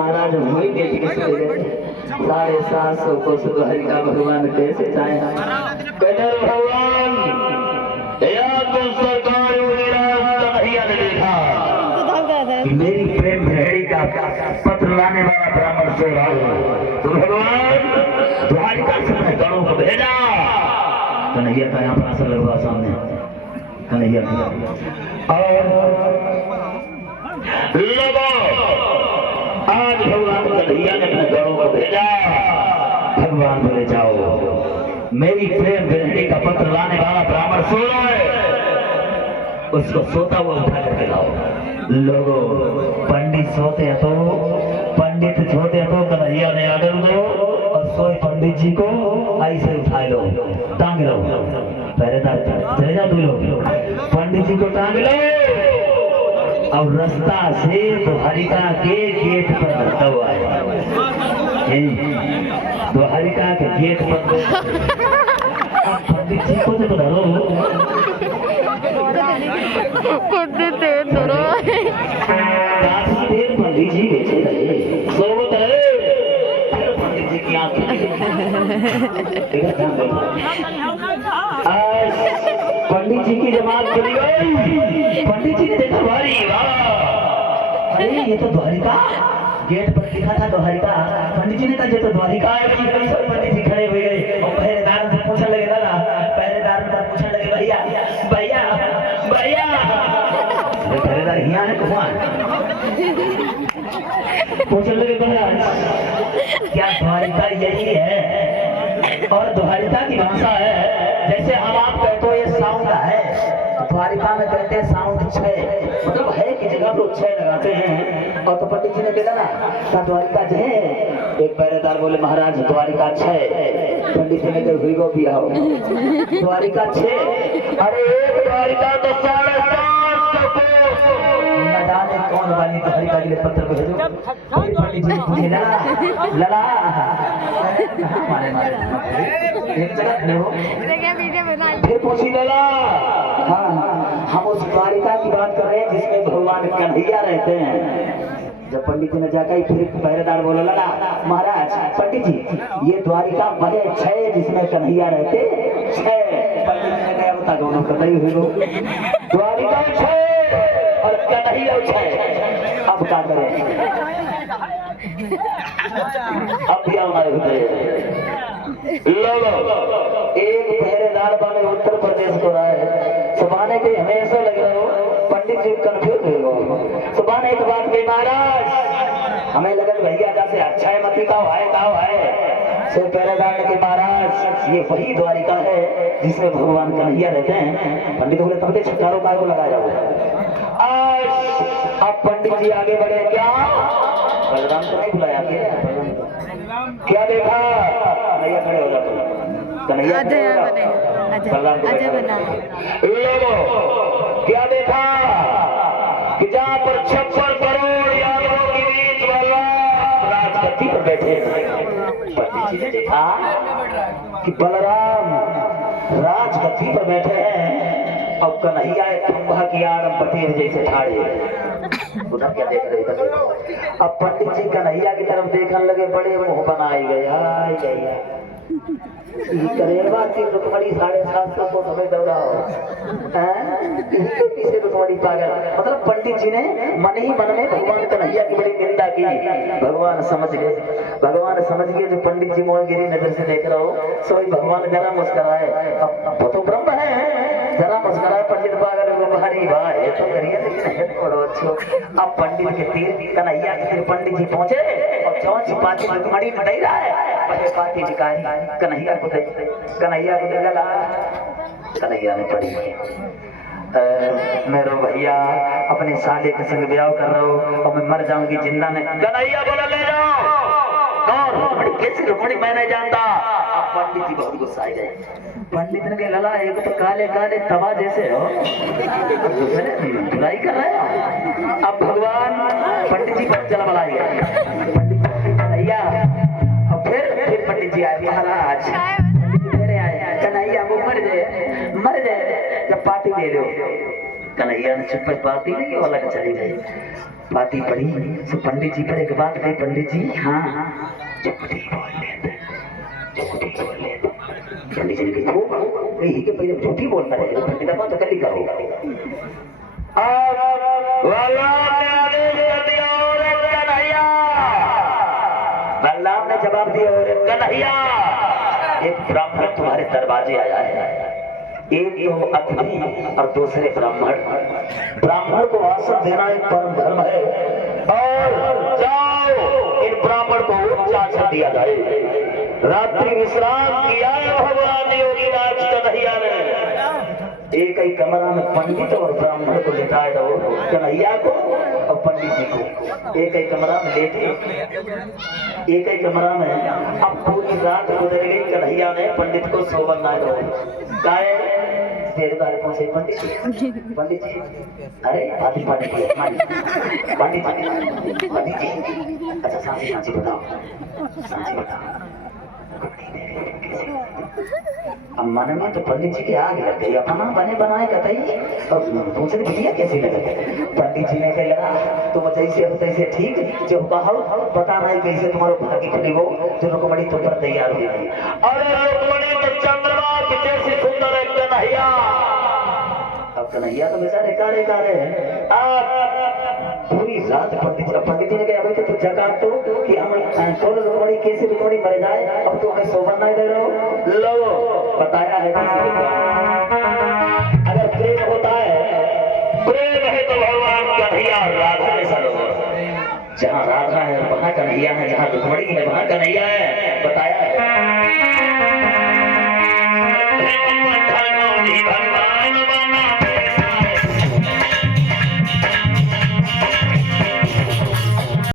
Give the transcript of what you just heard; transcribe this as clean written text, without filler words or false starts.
महाराज हुई बेटी से गए 750 को सुधरी का भगवान कैसे जाए कदर भगवान या तो सरकार कन्हैया ने देखा कि मेरी प्रेम भेड़ी का पत्र लाने वाला ब्राह्मण सो रहा है तो भगवान द्वारिका से गणों को भेजा कन्हैया का यहाँ पर असर लगा सामने कन्हैया और लोगों आज भगवान कन्हैया ने अपने गणों को भेजा भगवान बोले जाओ मेरी प्रेम भेड़ी का पत्र लाने वाला ब्राह्मण सो रहा है उसको सोता हुआ उठा करके लाओ लोगों पंडित सोते हैं तो पंडित सोते हैं तो कन्हैया ने आदर दो और सोए पंडित जी को ऐसे उठा लो टांग लो पहरेदार चले जाओ तुम लोग पंडित जी को टांग लो और रास्ता से द्वारिका के गेट पर रखा हुआ है द्वारिका के गेट पर पंडित जी को तो धरो पंडित जी बेचे रहे सोवत है पंडित जी की पंडित जी की जमात चली गई पंडित जी ने देखा भारी अरे ये तो द्वारिका गेट पर लिखा था द्वारिका पंडित जी ने कहा ये तो द्वारिका है पंडित जी खड़े हुए गए और पहरेदार से पूछने लगे दादा पहरेदार से पूछने लगे भैया भैया भैया पहरेदार यहाँ है कौन पूछने लगे भैया क्या द्वारिका यही है और द्वारिका की भाषा है जैसे हम आप कहते हो ये साउंड है द्वारिका में कहते हैं साउंड 6 मतलब है कि जगह लोग 6 लगाते हैं और तो पंडित जी ने कहा ना द्वारिका 6 एक पहरेदार बोले महाराज द्वारिका 6 पंडित जी ने कहा हुई भी आओ द्वारिका 6 अरे एक द्वारिका तो 750 न जाने कौन वाली द्वारिका के लिए पत्र भेजो पंडित जी पूछे लला मारे एक जगह खड़े हो फिर पूछी लला हाँ हम उस द्वारिका की बात कर रहे हैं जिसमें भगवान कन्हैया रहते हैं जब पंडित जी ने जाकर फिर पहरेदार बोला लला महाराज पंडित जी ये द्वारिका वह 6 जिसमें कन्हैया रहते 6 पंडित जी ने कहा बता दोनों कतई हुई द्वारिका 6 और कन्हैया 6 अब क्या करें अब भी हमारे होते लोगों एक पहरेदार वाले उत्तर प्रदेश को रहा है सुबाने के हमेशा लग रहे हो पंडित जी कंफ्यूज हो सुबाने एक बात की महाराज हमें लगन भैया जैसे अच्छा है मती का है से पहरेदार के महाराज ये वही द्वारिका है जिसमें भगवान कन्हैया रहते हैं पंडित बोले तब छठारों का को लगाया जाओ आज अब पंडित जी आगे बढ़े क्या बलराम को नहीं बुलाया क्या देखा कन्हैया खड़े हो जाते कन्हैया क्या देखा कि जहाँ पर 56 करोड़ यादवों के बीच वाला राजगद्दी पर बैठे पंडित जी ने देखा कि बलराम राजगद्दी पर बैठे हैं और कन्हैया एक खंभा की आड़ पटेर जैसे ठाड़े उधर क्या देख रहे अब पंडित जी कन्हैया की तरफ देखने लगे बड़े मुंह बनाए गए करेवा की रुकमणी 750 को हमें दौड़ाओ पीछे रुकमणी पागल मतलब पंडित जी ने मन ही मन में भगवान कन्हैया की बड़ी निंदा की भगवान समझ गए जो पंडित जी मोहगिरी नजर से देख रहा हो सो भगवान जरा मुस्कुराए अब तो ब्रह्म है जरा मुस्कुराए पंडित पागल को भारी वाह ये तो करिए लेकिन है बड़ो अच्छो अब पंडित के तीर कन्हैया के तीर पंडित जी पहुंचे और चौथ छिपाती रुकमणी फटाई रहा है पाती जी कन्हैया को लगा कन्हैया ने पड़ी मेरे भैया अपने साले के संग ब्याह कर रहा हूँ और मैं मर जाऊंगी जिंदा नहीं कन्हैया बोला ले जाओ कौन कैसी रुकमणी मैं नहीं जानता अब पंडित जी बहुत गुस्सा आ गए पंडित ने कहा लला एक तो काले काले तवा जैसे हो बुराई कर रहे हो अब भगवान पंडित जी पर चला मलाई गए कन्हैया फिर पंडित जी आए महाराज आए कन्हैया वो मर जाए जब पार्टी दे दो कन्हैया ने चुप पार्टी नहीं अलग चली गई पाती पड़ी तो पंडित जी पर एक बात कही, पंडित जी हाँ झूठी बोल लेते, झूठी बोल लेते। पंडित जी ने कहा यही के पहले झूठी बोलता है पंडित तो कल ही करो। बलराम ने जवाब दिया और कन्हैया एक ब्राह्मण तुम्हारे दरवाजे आया है, एक तो अतिथि और दूसरे ब्राह्मण। ब्राह्मण को आसन देना एक परम धर्म है और जाओ इन ब्राह्मण को उच्च आसन दिया जाए। रात्रि विश्राम किया भगवान योगी राज कन्हैया ने। एक ही कमरा में पंडित और ब्राह्मण को लिटाए दो, कन्हैया को और पंडित जी को एक ही कमरा में लेटे, एक ही कमरा में। अब पूरी रात गुजर गई, कन्हैया ने पंडित को सोवन ना दो गाय पूछे पंडित जी, पंडित जी अरे आदि पंडित जी पंडित जी पंडित जी अच्छा सांची सांची बताओ, सांची बताओ। अब मन में तो पंडित जी की आग लग गई, अपना बने बनाए कतई और दूसरी बिटिया कैसी लगे। पंडित जी ने कहा तुम जैसे हो तैसे ठीक, जो कहो पता नहीं कैसे तुम्हारे भाग्य खुली हो जो रुक्मणी तुम पर तैयार हुई। अरे रुक्मणी तो चंद्रमा की जैसी सुंदर है कन्हैया। अब कन्हैया तो बेचारे कारे कारे पूरी रात पंडित जी ने कहा तो जगा तो कि हम कौन रुक्मणी कैसे रुक्मणी मर जाए, अब तो हमें सोबन नहीं दे रहे हो। लो बताया है अगर प्रेम होता है, प्रेम है तो भगवान कन्हैया राधा में सरो, जहाँ राधा है वहाँ कन्हैया है, जहाँ रुक्मणी है वहाँ कन्हैया है। बताया